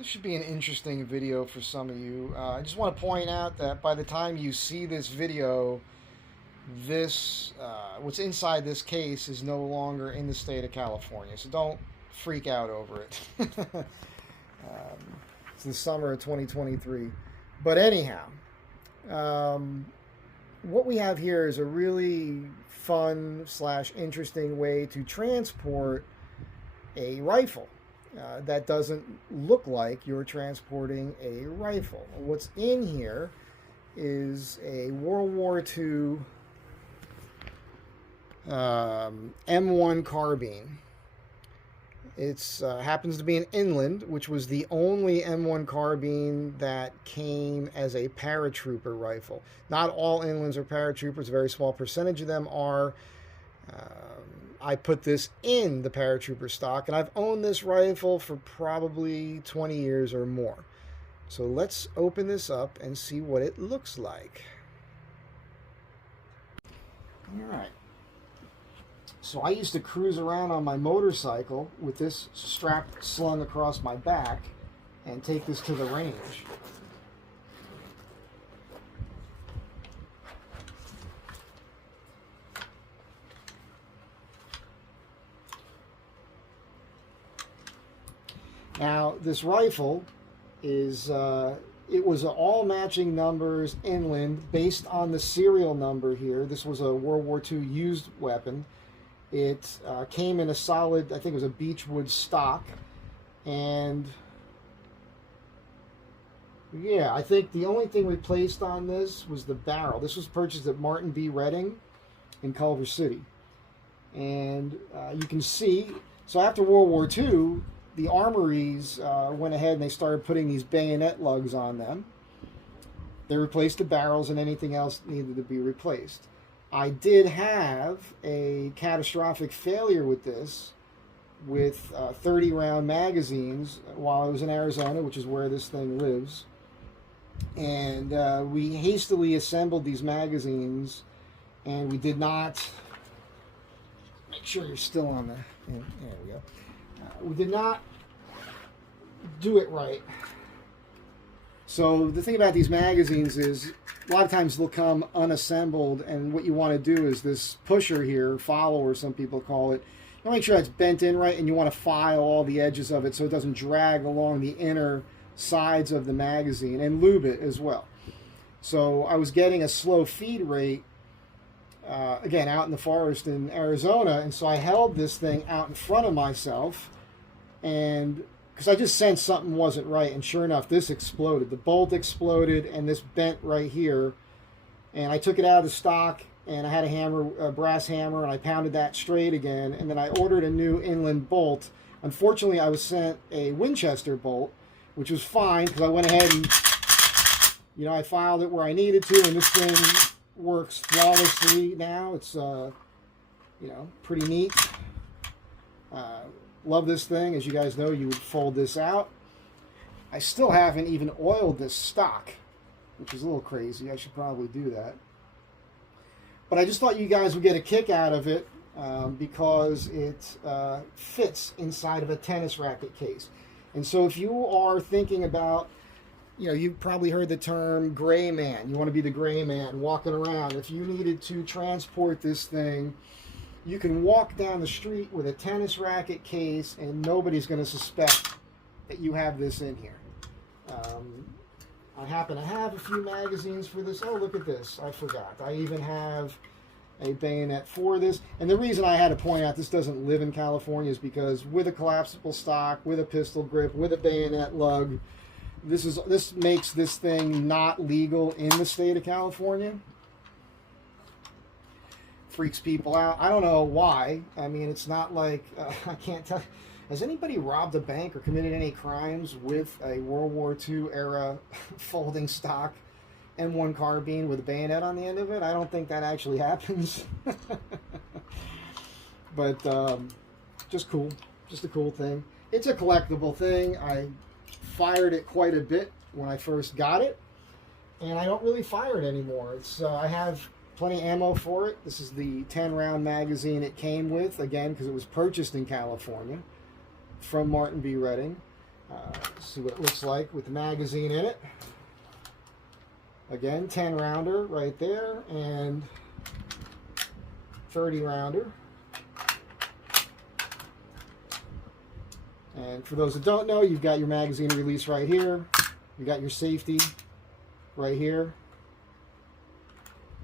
This should be an interesting video for some of you. I just want to point out that by the time you see this video, this what's inside this case is no longer in the state of California. So don't freak out over it. It's the summer of 2023. But anyhow, what we have here is a really fun / interesting way to transport a rifle. That doesn't look like you're transporting a rifle. What's in here is a World War II M1 Carbine. It happens to be an inland, which was the only M1 Carbine that came as a paratrooper rifle. Not all inlands are paratroopers. A very small percentage of them are. I put this in the paratrooper stock, and I've owned this rifle for probably 20 years or more. So let's open this up and see what it looks like. All right. So I used to cruise around on my motorcycle with this strap slung across my back and take this to the range. Now, this rifle is, it was all matching numbers inland based on the serial number here. This was a World War II used weapon. It came in a solid, I think it was a beechwood stock. And yeah, I think the only thing we placed on this was the barrel. This was purchased at Martin B. Redding in Culver City. And you can see, so after World War II, the armories went ahead and they started putting these bayonet lugs on them. They replaced the barrels and anything else needed to be replaced. I did have a catastrophic failure with this with 30 round magazines while I was in Arizona, which is where this thing lives. And we hastily assembled these magazines, and we did not, make sure you're still on the, there we go. We did not do it right. So the thing about these magazines is a lot of times they'll come unassembled, and what you want to do is this pusher here, follower some people call it, you want to make sure it's bent in right, and you want to file all the edges of it so it doesn't drag along the inner sides of the magazine, and lube it as well. So I was getting a slow feed rate again out in the forest in Arizona, and so I held this thing out in front of myself, and because I just sensed something wasn't right, and sure enough, this exploded. The bolt exploded, and this bent right here, and I took it out of the stock, and I had a hammer, a brass hammer, and I pounded that straight again, and then I ordered a new inland bolt. Unfortunately, I was sent a Winchester bolt, which was fine, because I went ahead and, you know, I filed it where I needed to, and this thing works flawlessly now. It's, you know, pretty neat. Love this thing. As you guys know, you would fold this out. I still haven't even oiled this stock, which is a little crazy. I should probably do that. But I just thought you guys would get a kick out of it because it fits inside of a tennis racket case. And so if you are thinking about, you know, you've probably heard the term gray man. You want to be the gray man walking around. If you needed to transport this thing, you can walk down the street with a tennis racket case and nobody's going to suspect that you have this in here. I happen to have a few magazines for this. Oh, look at this. I forgot. I even have a bayonet for this. And the reason I had to point out this doesn't live in California is because with a collapsible stock, with a pistol grip, with a bayonet lug, this makes this thing not legal in the state of California. Freaks people out. I don't know why. I mean, it's not like I can't tell. Has anybody robbed a bank or committed any crimes with a World War II era folding stock M1 carbine with a bayonet on the end of it? I don't think that actually happens. But just cool. Just a cool thing. It's a collectible thing. I fired it quite a bit when I first got it, and I don't really fire it anymore. It's I have plenty of ammo for it. This is the 10 round magazine it came with, again, because it was purchased in California from Martin B. Redding. See what it looks like with the magazine in it. Again, 10 rounder right there, and 30 rounder. And for those that don't know, you've got your magazine release right here. You've got your safety right here.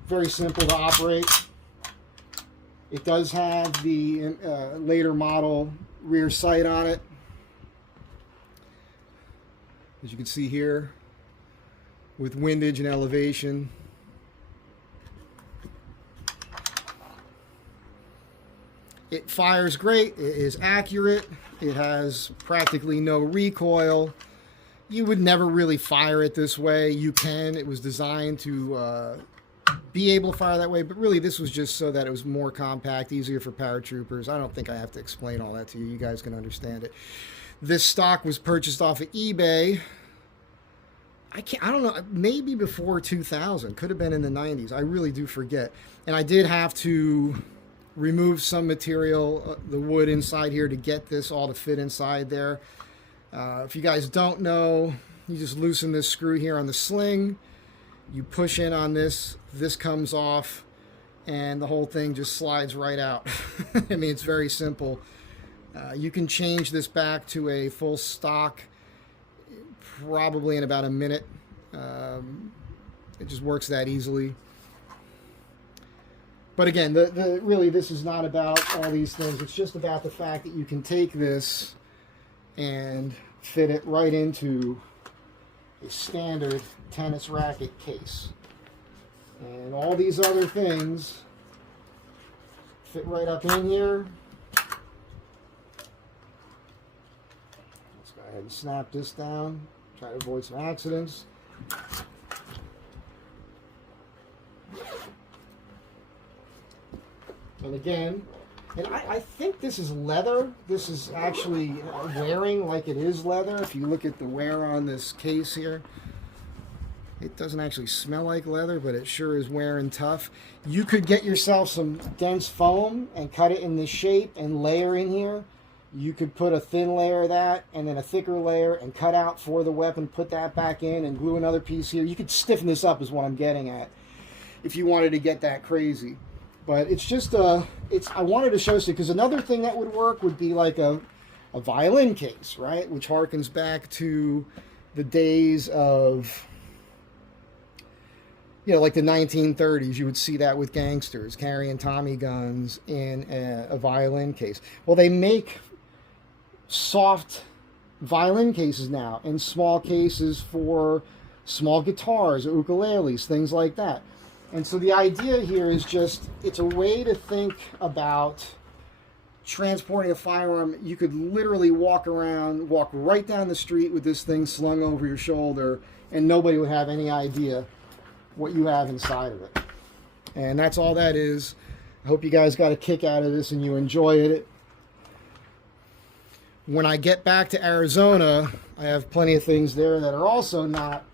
Very simple to operate. It does have the later model rear sight on it. As you can see here, with windage and elevation. It fires great. It is accurate. It has practically no recoil. You would never really fire it this way. You can. It was designed to be able to fire that way, but really this was just so that it was more compact, easier for paratroopers. I don't think I have to explain all that to you. You guys can understand it. This stock was purchased off of eBay. I don't know, maybe before 2000. Could have been in the 90s. I really do forget. And I did have to remove some material, the wood inside here, to get this all to fit inside there. If you guys don't know, you just loosen this screw here on the sling. You push in on this. This comes off, and the whole thing just slides right out. I mean, it's very simple. You can change this back to a full stock probably in about a minute. It just works that easily. But again, really this is not about all these things. It's just about the fact that you can take this and fit it right into a standard tennis racket case. And all these other things fit right up in here. Let's go ahead and snap this down. Try to avoid some accidents. And again, and I think this is leather. This is actually wearing like it is leather. If you look at the wear on this case here, it doesn't actually smell like leather, but it sure is wearing tough. You could get yourself some dense foam and cut it in this shape and layer in here. You could put a thin layer of that and then a thicker layer and cut out for the weapon, put that back in and glue another piece here. You could stiffen this up is what I'm getting at if you wanted to get that crazy. But it's just, I wanted to show you, because another thing that would work would be like a violin case, right? Which harkens back to the days of, you know, like the 1930s. You would see that with gangsters carrying Tommy guns in a violin case. Well, they make soft violin cases now in small cases for small guitars or ukuleles, things like that. And so the idea here is just, it's a way to think about transporting a firearm. You could literally walk right down the street with this thing slung over your shoulder, and nobody would have any idea what you have inside of it. And that's all that is. I hope you guys got a kick out of this and you enjoyed it. When I get back to Arizona, I have plenty of things there that are also not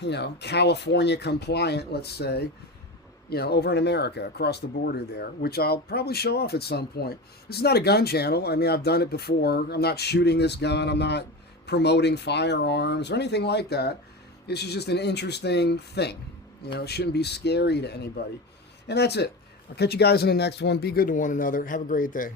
you know, California compliant, let's say, you know, over in America, across the border there, which I'll probably show off at some point. This is not a gun channel. I mean, I've done it before. I'm not shooting this gun. I'm not promoting firearms or anything like that. This is just an interesting thing. You know, it shouldn't be scary to anybody. And that's it. I'll catch you guys in the next one. Be good to one another. Have a great day.